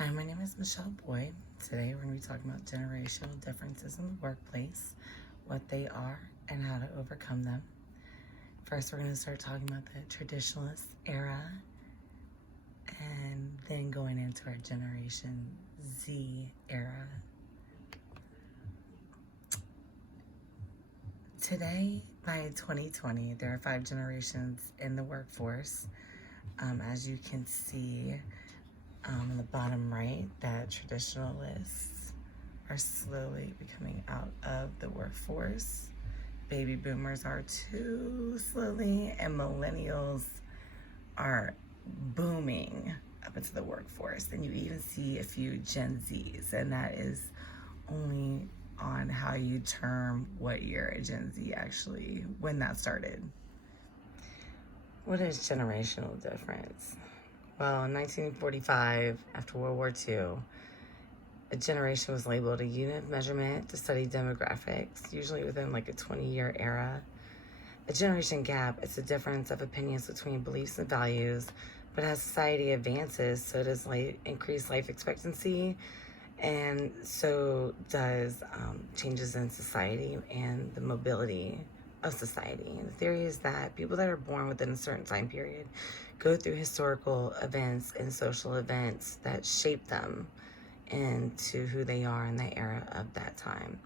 Hi, my name is Michele Boyd. Today we're going to be talking about generational differences in the workplace, what they are, and how to overcome them. First, we're going to start talking about the traditionalist era, and then going into our Generation Z era. Today, by 2020, there are 5 generations in the workforce. As you can see, on the bottom right, that traditionalists are slowly becoming out of the workforce. Baby boomers are too, slowly, and millennials are booming up into the workforce. And you even see a few Gen Zs, and that is only on how you term what year a Gen Z actually, when that started. What is generational difference? Well, in 1945, after World War II, a generation was labeled a unit of measurement to study demographics, usually within like a 20-year era. A generation gap is a difference of opinions between beliefs and values, but as society advances, so does increased life expectancy, and so does changes in society and the mobility of society. And the theory is that people that are born within a certain time period go through historical events and social events that shape them into who they are in the era of that time.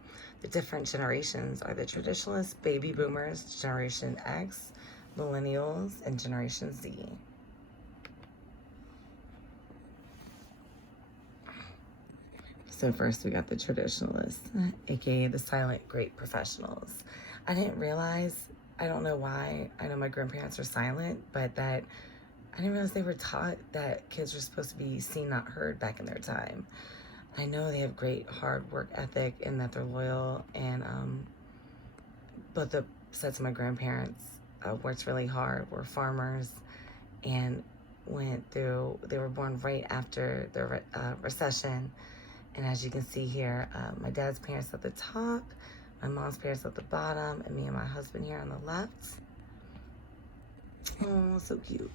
The different generations are the traditionalists, baby boomers, Generation X, millennials, and Generation Z. So first we got the traditionalists, aka the silent great professionals. I didn't realize, I don't know why, I know my grandparents are silent, but that I didn't realize they were taught that kids were supposed to be seen, not heard back in their time. I know they have great hard work ethic and that they're loyal, and both the sets of my grandparents worked really hard, were farmers, and they were born right after the recession. And as you can see here, my dad's parents at the top, my mom's parents at the bottom, and me and my husband here on the left. Oh, so cute.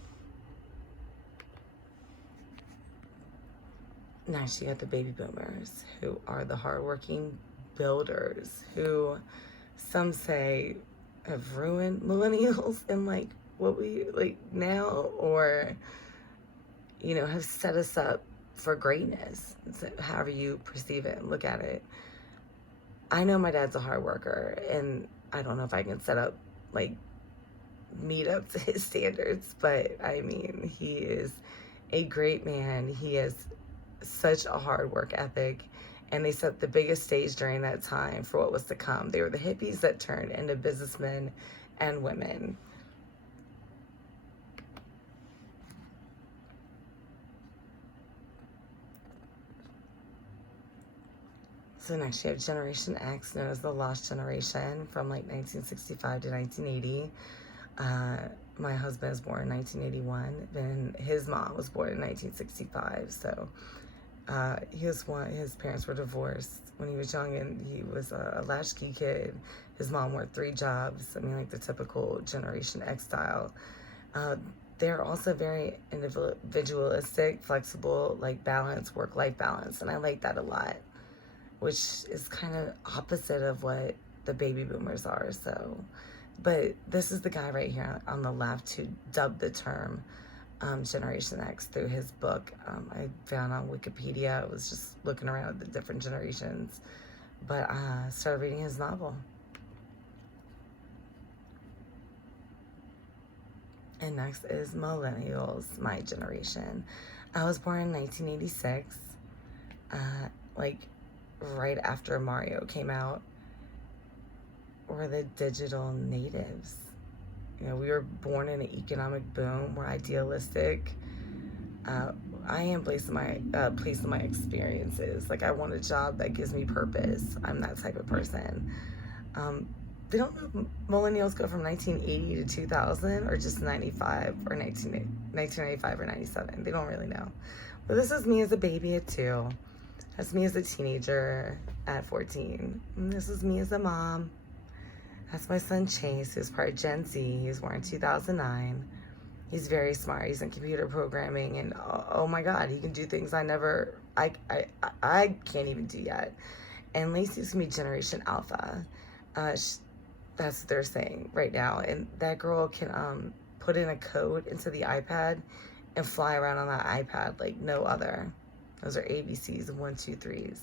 Next, you got the baby boomers, who are the hardworking builders, who some say have ruined millennials in like what we like now, or have set us up for greatness, however you perceive it and look at it. I know my dad's a hard worker, and I don't know if I can meet up to his standards, but I mean, he is a great man. He has such a hard work ethic, and they set the biggest stage during that time for what was to come. They were the hippies that turned into businessmen and women. So next you have Generation X, known as the lost generation, from like 1965 to 1980. My husband was born in 1981, and his mom was born in 1965. So his parents were divorced when he was young, and he was a latchkey kid. His mom worked 3 jobs. I mean, like the typical Generation X style. They're also very individualistic, flexible, like balance, work-life balance, and I like that a lot, which is kind of opposite of what the baby boomers are. So, but this is the guy right here on the left who dubbed the term Generation X through his book. I found on Wikipedia. I was just looking around at the different generations, but I started reading his novel. And next is millennials, my generation. I was born in 1986, right after Mario came out. We're the digital natives. We were born in an economic boom. We're idealistic. I am placed in my experiences. Like, I want a job that gives me purpose. I'm that type of person. They don't know if millennials go from 1980 to 2000 or just 1995 or 97. They don't really know. But this is me as a baby at 2. That's me as a teenager at 14. And this is me as a mom. That's my son Chase, who's part Gen Z. He was born in 2009. He's very smart. He's in computer programming, and oh my God, he can do things I can't even do yet. And Lacey's gonna be Generation Alpha. That's what they're saying right now. And that girl can put in a code into the iPad and fly around on that iPad like no other. Those are ABCs, 1, 2, 3s.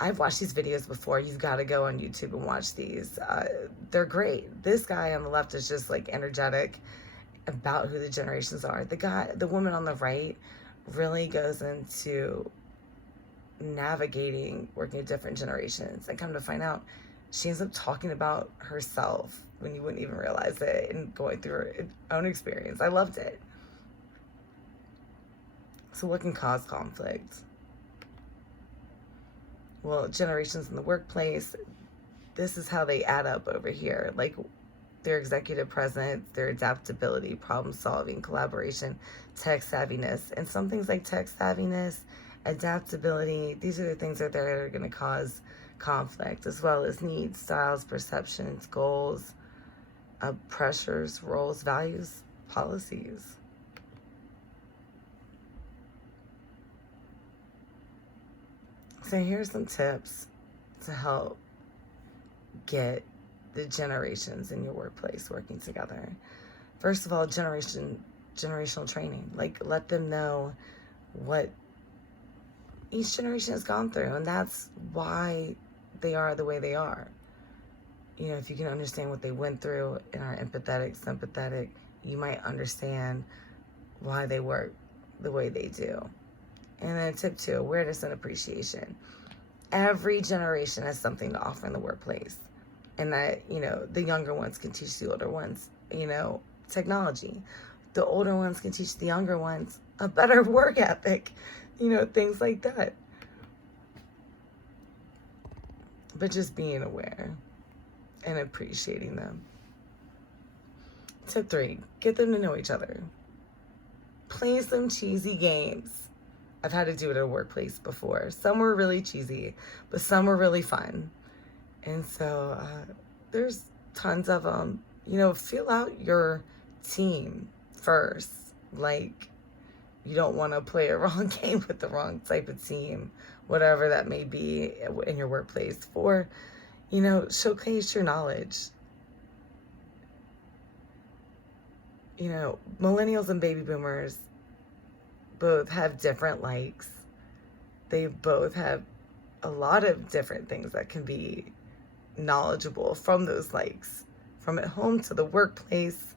I've watched these videos before. You've got to go on YouTube and watch these. They're great. This guy on the left is just like energetic about who the generations are. The woman on the right really goes into navigating working with different generations, and come to find out she ends up talking about herself when you wouldn't even realize it, and going through her own experience. I loved it. So what can cause conflict? Well, generations in the workplace, this is how they add up over here. Like their executive presence, their adaptability, problem solving, collaboration, tech savviness. And some things like tech savviness, adaptability, these are the things that are going to cause conflict, as well as needs, styles, perceptions, goals, pressures, roles, values, policies. So here's some tips to help get the generations in your workplace working together. First of all, generational training. Like, let them know what each generation has gone through, and that's why they are the way they are. You know, if you can understand what they went through and are empathetic, sympathetic, you might understand why they work the way they do. And then tip 2, awareness and appreciation. Every generation has something to offer in the workplace. And that, you know, the younger ones can teach the older ones, you know, technology. The older ones can teach the younger ones a better work ethic, you know, things like that. But just being aware and appreciating them. Tip 3, get them to know each other. Play some cheesy games. I've had to do it at a workplace before. Some were really cheesy, but some were really fun. And so there's tons of them. You know, feel out your team first. Like, you don't want to play a wrong game with the wrong type of team, whatever that may be in your workplace. For, you know, showcase your knowledge. You know, millennials and baby boomers both have different likes. They both have a lot of different things that can be knowledgeable from those likes, from at home to the workplace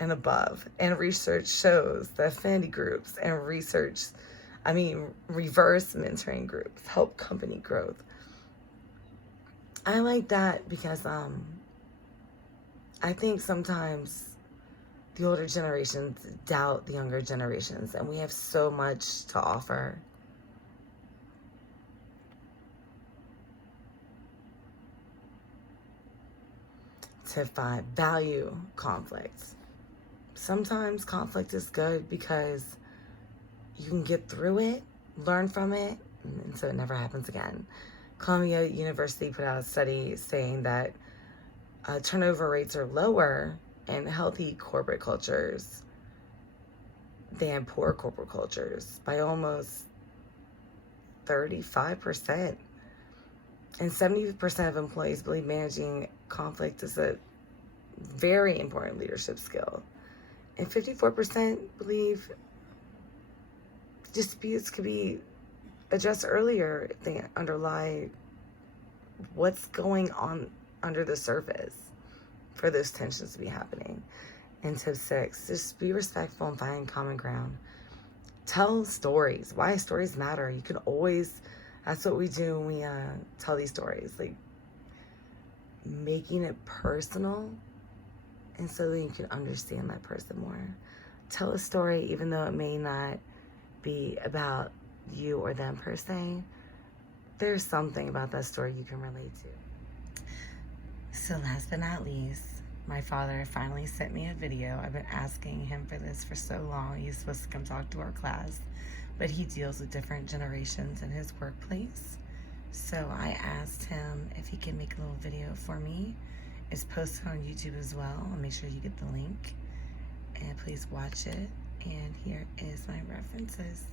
and above. And research shows that affinity groups and reverse mentoring groups help company growth. I like that because I think sometimes the older generations doubt the younger generations, and we have so much to offer. Tip 5, value conflict. Sometimes conflict is good because you can get through it, learn from it, and so it never happens again. Columbia University put out a study saying that turnover rates are lower in healthy corporate cultures than poor corporate cultures by almost 35%. And 70% of employees believe managing conflict is a very important leadership skill. And 54% believe disputes could be addressed earlier if they underlie what's going on under the surface for those tensions to be happening. And tip 6, just be respectful and find common ground. Tell stories. Why stories matter. You can always, that's what we do when we tell these stories. Like, making it personal, and so that you can understand that person more. Tell a story even though it may not be about you or them per se. There's something about that story you can relate to. So last but not least, my father finally sent me a video. I've been asking him for this for so long. He's supposed to come talk to our class, but he deals with different generations in his workplace. So I asked him if he could make a little video for me. It's posted on YouTube as well. I'll make sure you get the link. and please watch it. And here is my references.